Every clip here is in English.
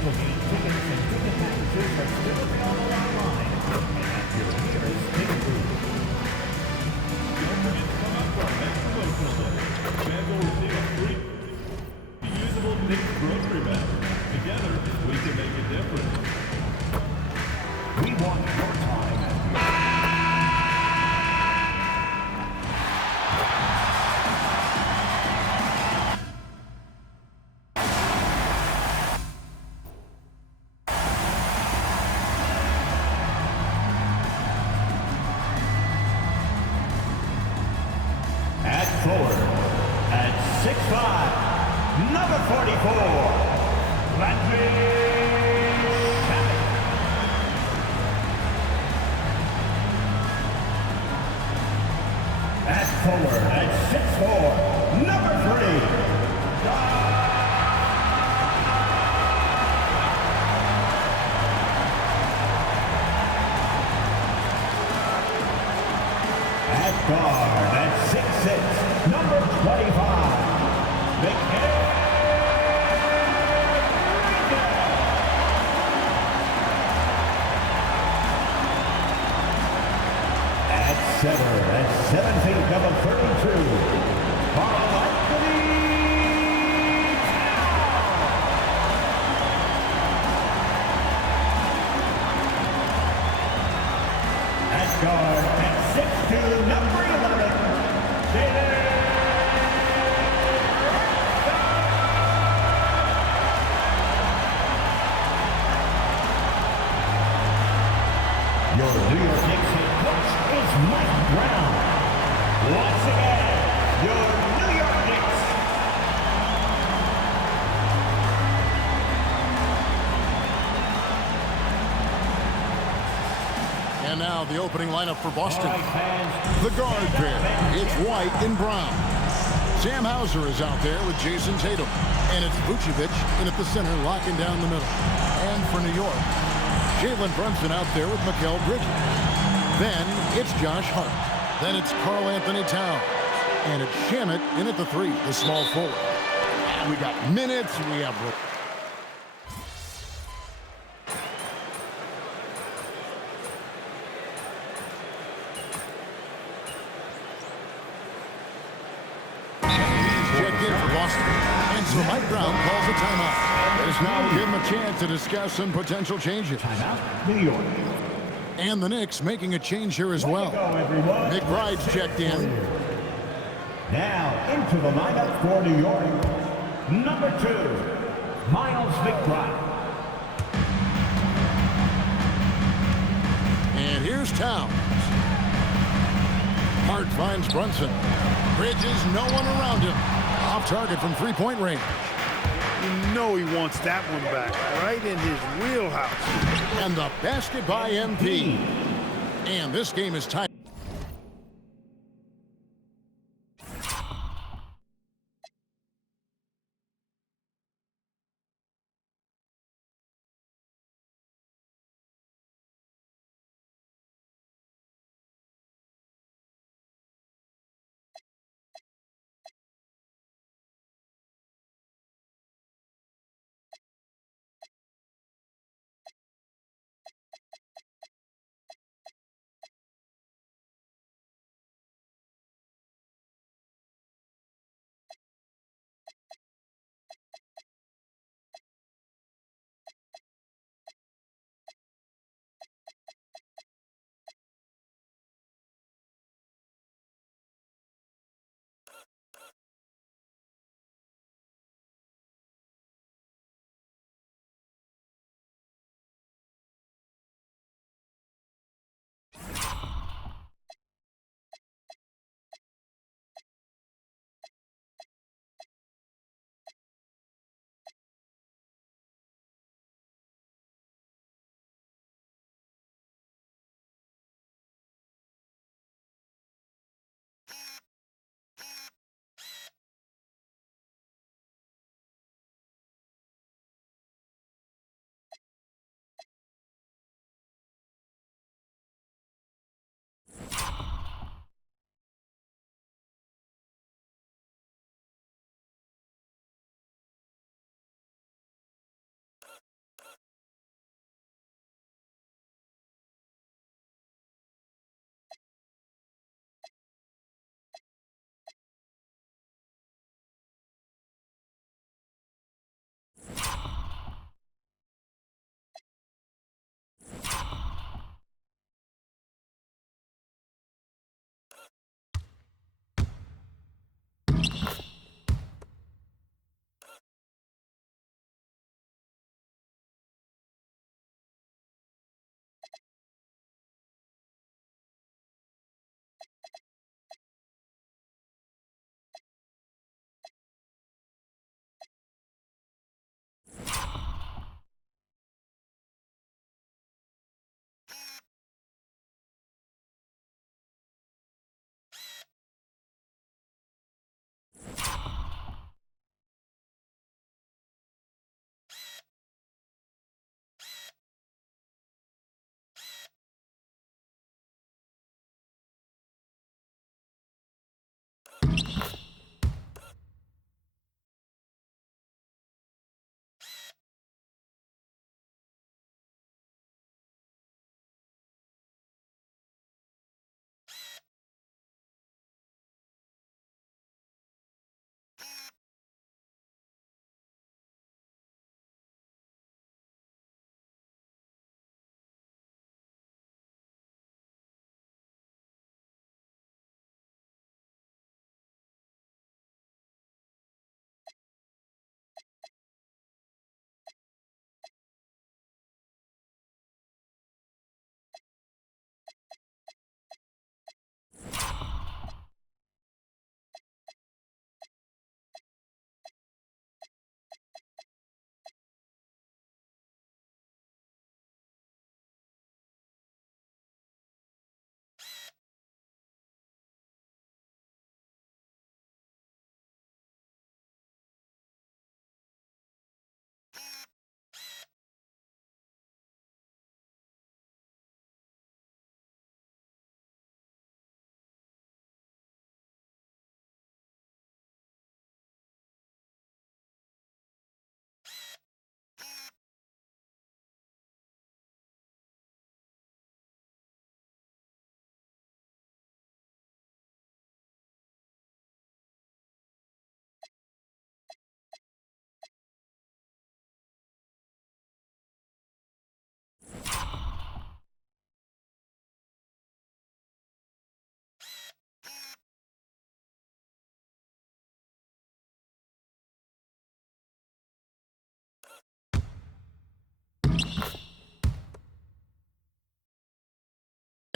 People need tickets and ticket packages are still available online and at your nearest ticket booth. Don't forget to come out to our next promotional day. Fans will receive a free reusable Knicks grocery bag. Together, we can make a difference. We want your time at At forward, at 6'5", number 44, Landry Shamet. At forward, at 6'4", number 3, at guard, at 6'6", number 25, Mikhail Bridges. At center, at 7 feet, number 32, Karl-Anthony Towns. At guard, at 6'2", number 11, David. Your New York Knicks head coach is Mike Brown. Once again, your New York Knicks. And now the opening lineup for Boston. All right, fans. The guard pair, it's White and Brown. Sam Hauser is out there with Jason Tatum. And it's Vucevic in at the center, locking down the middle. And for New York, Jalen Brunson out there with Mikal Bridges. Then it's Josh Hart. Then it's Karl-Anthony Towns. And it's Shamet in at the 3, the small forward. And we got minutes, we have... Checked in for Boston. And so Mike Brown calls a timeout. This now will give him a chance to discuss some potential changes. Timeout, New York. And the Knicks making a change here as well. Go, everyone. McBride's checked in. Now into the lineup for New York. Number 2, Miles McBride. And here's Towns. Hart finds Brunson. Bridges, no one around him. Off target from three-point range. You know he wants that one back, right in his wheelhouse. And the basket by MP. And this game is tied.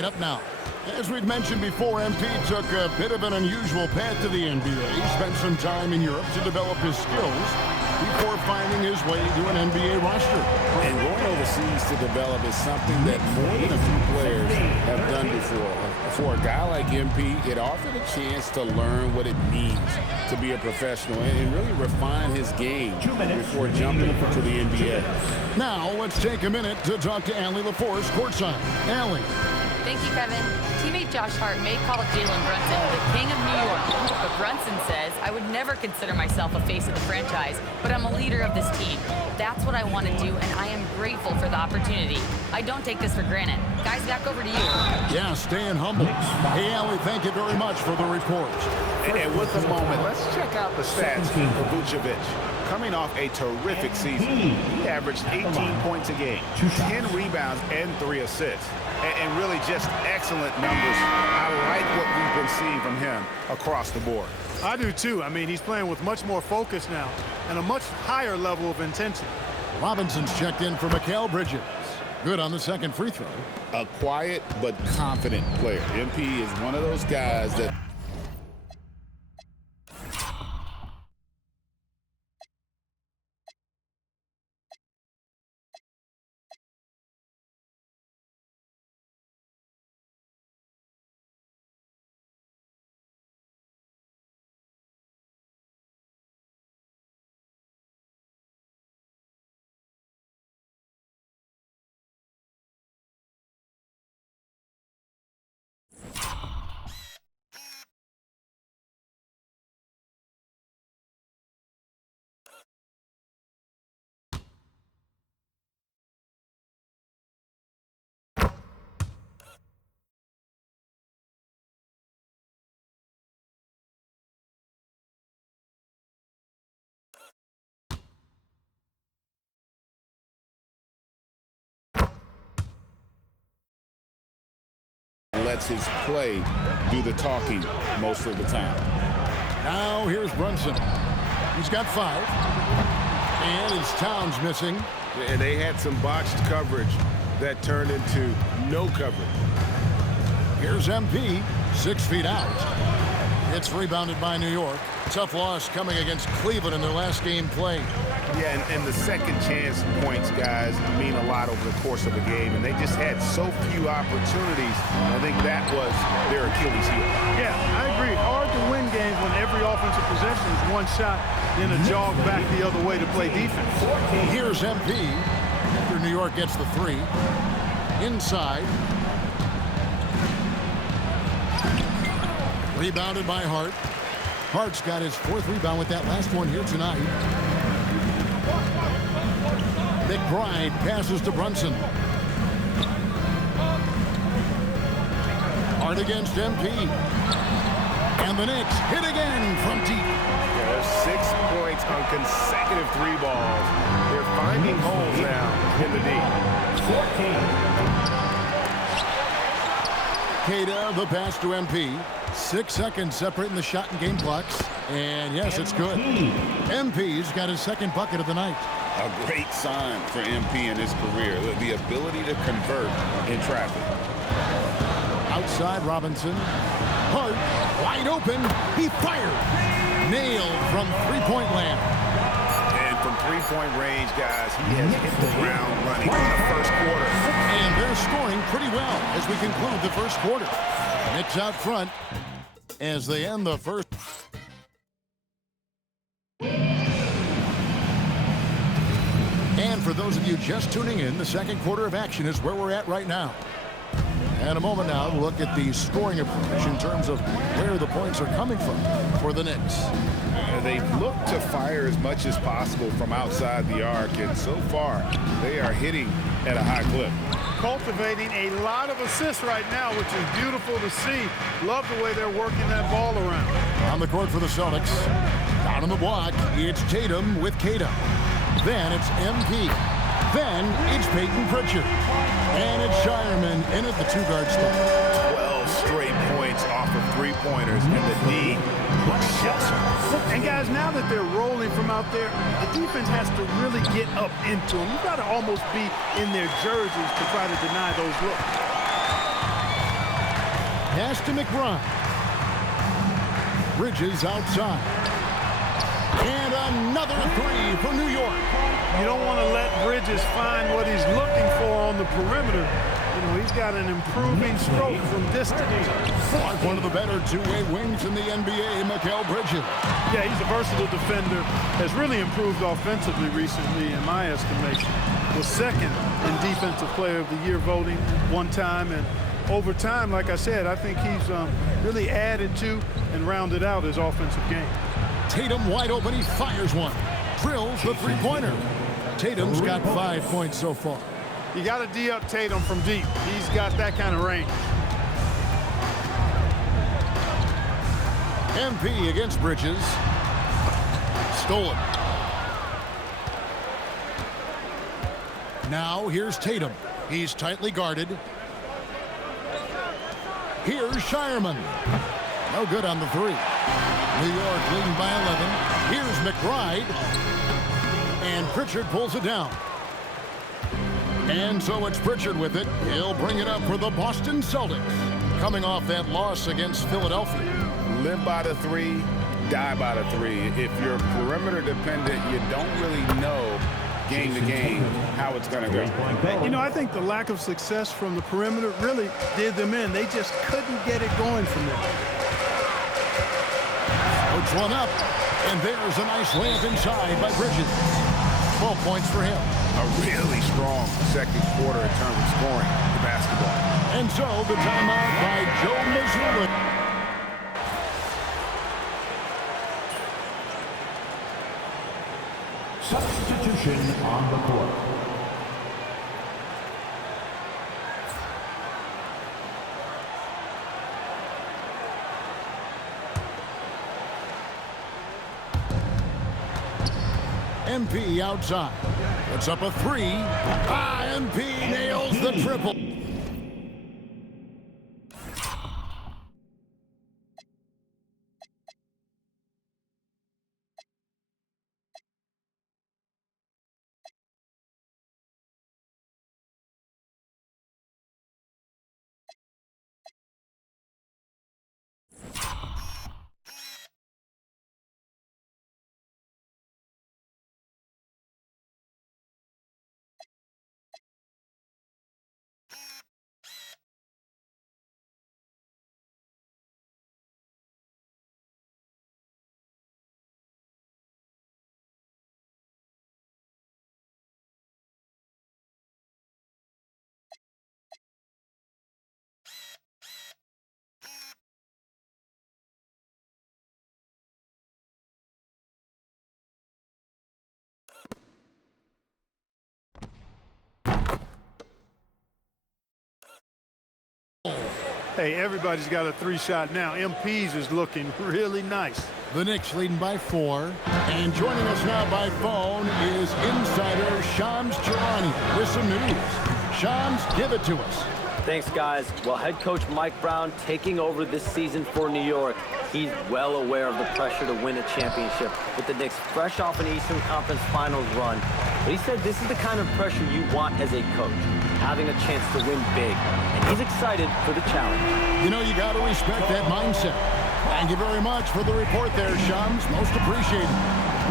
Up now. As we've mentioned before, MP took a bit of an unusual path to the NBA. He spent some time in Europe to develop his skills before finding his way to an NBA roster. And going overseas to develop is something that more than a few players have done before. For a guy like MP, it offered a chance to learn what it means to be a professional and really refine his game before jumping to the NBA. Now, let's take a minute to talk to Allie LaForce courtside. Allie. Thank you, Kevin. Teammate Josh Hart may call Jalen Brunson the king of New York, but Brunson says, I would never consider myself a face of the franchise, but I'm a leader of this team. That's what I want to do, and I am grateful for the opportunity. I don't take this for granted. Guys, back over to you. Yeah, staying humble. Hey, Allie, thank you very much for the report. And with the moment, let's check out the stats for Vucevic. Coming off a terrific season, he averaged 18 points a game, 10 rebounds, and 3 assists. And really just excellent numbers. I like what we've been seeing from him across the board. I do too. I mean, he's playing with much more focus now and a much higher level of intensity. Robinson's checked in for Mikal Bridges. Good on the second free throw. A quiet but confident player. MP is one of those guys that lets his play do the talking most of the time. Now here's Brunson. He's got 5. And it's Towns missing. And they had some botched coverage that turned into no coverage. Here's MP, 6 feet out. It's rebounded by New York. Tough loss coming against Cleveland in their last game played. Yeah, and the second chance points, guys, mean a lot over the course of a game, and they just had so few opportunities. I think that was their Achilles heel. Yeah, I agree. Hard to win games when every offensive possession is one shot, then a jog back the other way to play defense. Here's MP after New York gets the 3. Inside. Rebounded by Hart. Hart's got his 4th rebound with that last one here tonight. McBride passes to Brunson. Hart against MP. And the Knicks hit again from deep. Yeah, there's 6 points on consecutive 3 balls. They're finding holes now in the D. 14. Queta, the pass to MP. 6 seconds separating the shot and game clocks. And yes, it's good. MP's got his 2nd bucket of the night. A great sign for MP in his career, the ability to convert in traffic. Outside Robinson. Hart, wide open. He fired. Nailed from three-point land. And from three-point range, guys, he has hit the ground running in the first quarter. And they're scoring pretty well as we conclude the first quarter. Knicks out front as they end the first. And for those of you just tuning in, the second quarter of action is where we're at right now. And a moment now to look at the scoring approach in terms of where the points are coming from for the Knicks. They've looked to fire as much as possible from outside the arc, and so far they are hitting at a high clip. Cultivating a lot of assists right now, which is beautiful to see. Love the way they're working that ball around. On the court for the Celtics. Down on the block, it's Tatum with Queta. Then it's MP. Then it's Peyton Pritchard. And it's Shireman in at the 2-guard spot. 12 straight points off of three-pointers, and the D looks sheltered. And guys, now that they're rolling from out there, the defense has to really get up into them. You've got to almost be in their jerseys to try to deny those looks. Pass to McBride. Bridges outside. And another three for New York. You don't want to let Bridges find what he's looking for on the perimeter. You know, he's got an improving stroke from distance. Like one of the better two-way wings in the NBA, Mikal Bridges. Yeah, he's a versatile defender. Has really improved offensively recently, in my estimation. Was second in Defensive Player of the Year voting one time. And over time, like I said, I think he's really added to and rounded out his offensive game. Tatum wide open. He fires one. Drills the three-pointer. Tatum's got 5 points so far. You got to D up Tatum from deep. He's got that kind of range. MP against Bridges. Stolen. Now here's Tatum. He's tightly guarded. Here's Shireman. No good on the three. New York leading by 11. Here's McBride. And Pritchard pulls it down. And so it's Pritchard with it. He'll bring it up for the Boston Celtics. Coming off that loss against Philadelphia. Live by the three, die by the three. If you're perimeter dependent, you don't really know game to game how it's going to go. You know, I think the lack of success from the perimeter really did them in. They just couldn't get it going from there. Puts one up, and there's a nice layup inside by Bridges. 12 points for him. A really strong second quarter in terms of scoring the basketball. And so the timeout by Joe Mazzulla. Substitution on the court. MP outside. Puts up a three. MP nails the triple. Hey, everybody's got a three-shot now. MP's is looking really nice. The Knicks leading by 4. And joining us now by phone is insider Shams Charania with some news. Shams, give it to us. Thanks, guys. Well, head coach Mike Brown taking over this season for New York. He's well aware of the pressure to win a championship with the Knicks fresh off an Eastern Conference Finals run. But he said this is the kind of pressure you want as a coach, having a chance to win big. And he's excited for the challenge. You know, you got to respect that mindset. Thank you very much for the report there, Shams. Most appreciated.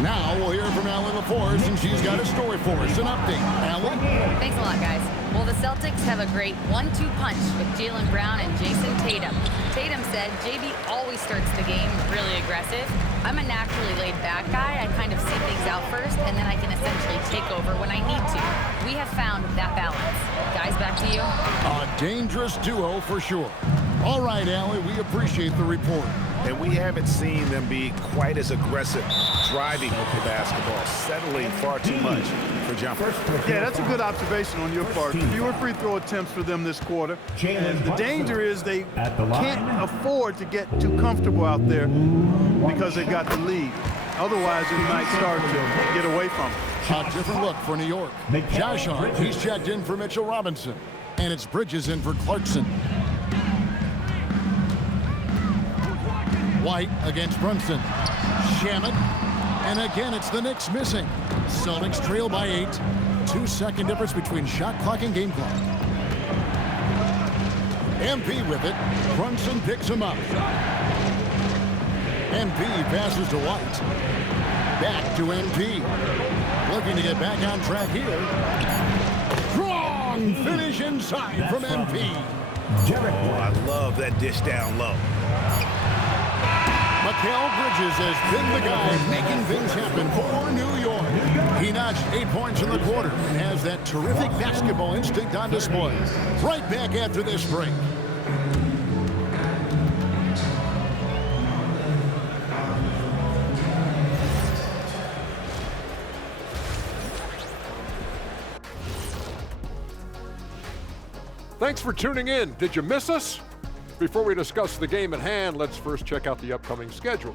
Now we'll hear from Allie LaForce, and she's got a story for us. An update. Allie? Thanks a lot, guys. Well, the Celtics have a great 1-2 punch with Jaylen Brown and Jason Tatum. Tatum said JB always starts the game really aggressive. I'm a naturally laid-back guy. I kind of see things out first, and then I can essentially take over when I need to. We have found that balance. Guys, back to you. A dangerous duo for sure. All right, Allie, we appreciate the report. And we haven't seen them be quite as aggressive driving with the basketball, settling far too much for jumpers. Yeah, that's a good observation on your part. Fewer free throw attempts for them this quarter. And the danger is they can't afford to get too comfortable out there because they got the lead. Otherwise, it might start to get away from them. A different look for New York. Josh Hart, he's checked in for Mitchell Robinson. And it's Bridges in for Clarkson. White against Brunson. Shamet. And again, it's the Knicks missing. Celtics trail by 8. 2-second difference between shot clock and game clock. MP with it. Brunson picks him up. MP passes to White. Back to MP. Looking to get back on track here. Strong finish inside from MP. Oh, I love that dish down low. Mikal Bridges has been the guy making things happen for New York. He notched 8 points in the quarter and has that terrific basketball instinct on display. Right back after this break. Thanks for tuning in. Did you miss us? Before we discuss the game at hand, let's first check out the upcoming schedule.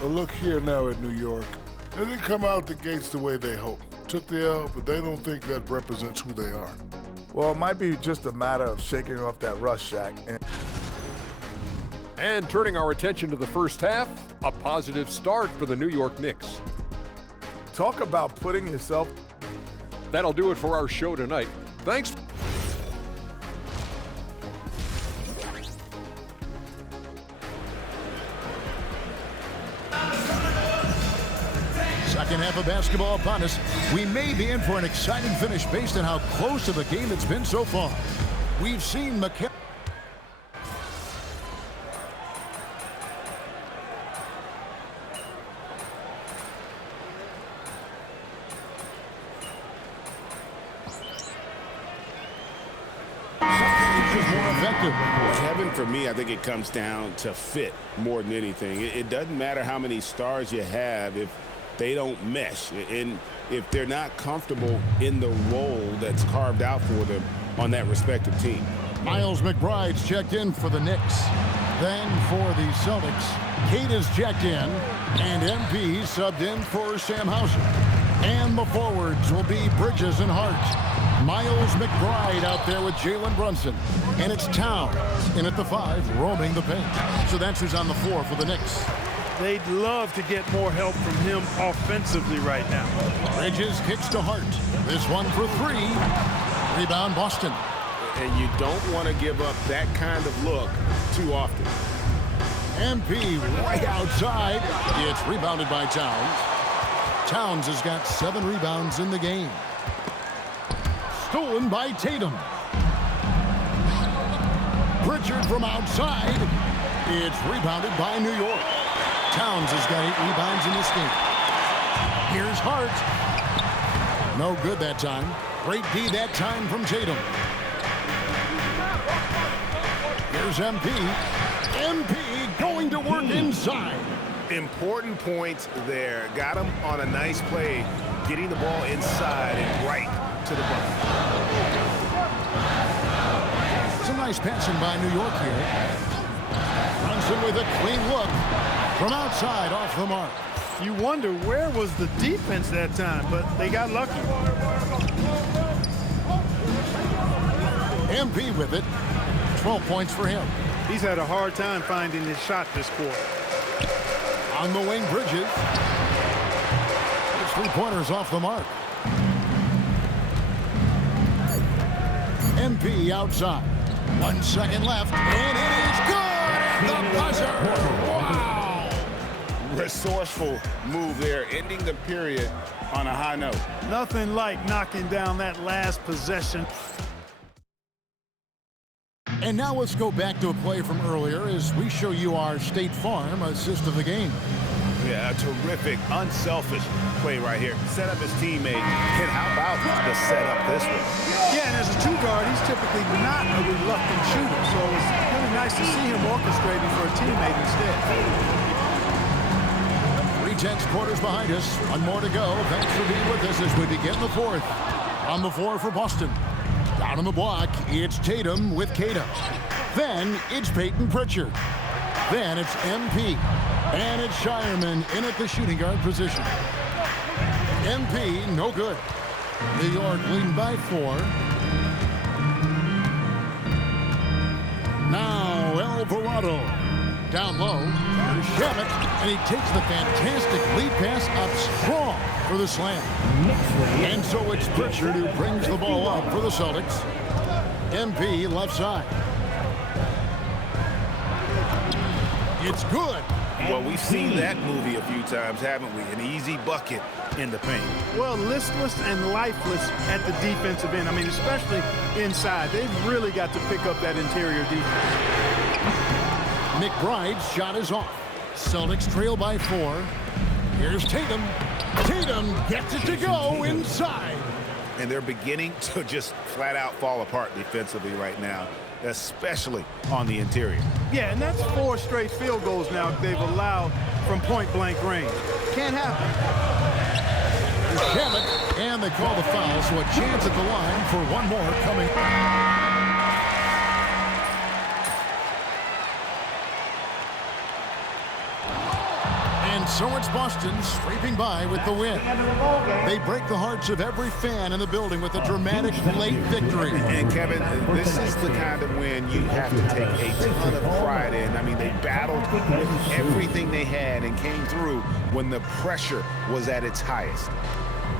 Well, look here now at New York. They didn't come out the gates the way they hoped. Took the L, but they don't think that represents who they are. Well, it might be just a matter of shaking off that rust, Shaq. And turning our attention to the first half, a positive start for the New York Knicks. Talk about putting yourself. That'll do it for our show tonight. Thanks. Second half of basketball upon us. We may be in for an exciting finish based on how close to the game it's been so far. We've seen Mikal. Kevin, for me, I think it comes down to fit more than anything. It doesn't matter how many stars you have if they don't mesh, and if they're not comfortable in the role that's carved out for them on that respective team. Miles McBride's checked in for the Knicks. Then for the Celtics, Kate is checked in, and MP subbed in for Sam Hauser. And the forwards will be Bridges and Hart. Miles McBride out there with Jalen Brunson. And it's Towns in at the 5, roaming the paint. So that's who's on the floor for the Knicks. They'd love to get more help from him offensively right now. Bridges kicks to Hart. This one for 3. Rebound Boston. And you don't want to give up that kind of look too often. MP right outside. It's rebounded by Towns. Towns has got 7 rebounds in the game. Stolen by Tatum. Pritchard from outside. It's rebounded by New York. Towns has got 8 rebounds in this game. Here's Hart. No good that time. Great D that time from Tatum. Here's MP. MP going to work inside. Important points there. Got him on a nice play, getting the ball inside and right to the bucket. Some nice passing by New York here. Brunson with a clean look from outside off the mark. You wonder where was the defense that time, but they got lucky. MP with it. 12 points for him. He's had a hard time finding his shot this quarter. On the wing, Bridges. His 3-pointers off the mark. MP outside. 1 second left, and it is good at the buzzer. Wow! Resourceful move there, ending the period on a high note. Nothing like knocking down that last possession. And now let's go back to a play from earlier as we show you our State Farm assist of the game. Yeah, a terrific, unselfish play right here. Set up his teammate. And how about the setup this one? Yeah, and as a 2 guard, he's typically not a reluctant shooter. So it's really nice to see him orchestrating for a teammate instead. 3/10 quarters behind us. 1 more to go. Thanks for being with us as we begin the 4th. On the floor for Boston. Down on the block, it's Tatum with Kata. Then it's Peyton Pritchard. Then it's MP. And it's Shireman in at the shooting guard position. MP, no good. New York leading by 4. Now Alvarado. Down low. There's Shamit, and he takes the fantastic lead pass up strong for the slam. And so it's Pritchard who brings the ball up for the Celtics. MP left side. It's good. Well, we've seen that movie a few times, haven't we? An easy bucket in the paint. Well, listless and lifeless at the defensive end. I mean, especially inside. They've really got to pick up that interior defense. McBride's shot is off. Celtics trail by 4. Here's Tatum. Tatum gets it to go inside. And they're beginning to just flat out fall apart defensively right now, especially on the interior. Yeah, and that's 4 straight field goals now they've allowed from point-blank range. Can't happen. Kevin, and they call the foul, so a chance at the line for one more coming. And so it's Boston scraping by with the win. They break the hearts of every fan in the building with a dramatic late victory. And Kevin, this is the kind of win you have to take a ton of pride in. I mean, they battled with everything they had and came through when the pressure was at its highest.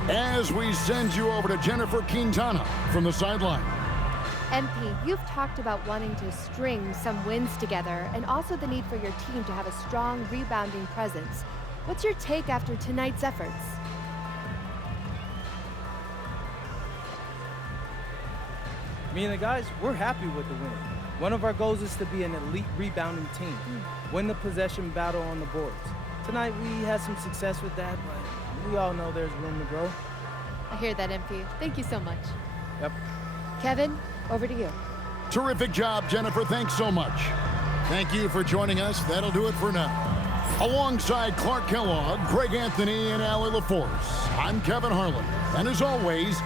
As we send you over to Jennifer Quintana from the sideline. MP, you've talked about wanting to string some wins together and also the need for your team to have a strong rebounding presence. What's your take after tonight's efforts? Me and the guys, we're happy with the win. One of our goals is to be an elite rebounding team, win the possession battle on the boards. Tonight we had some success with that, but we all know there's room to grow. I hear that, MP. Thank you so much. Yep. Kevin, over to you. Terrific job, Jennifer. Thanks so much. Thank you for joining us. That'll do it for now. Alongside Clark Kellogg, Greg Anthony, and Allie LaForce, I'm Kevin Harlan. And as always,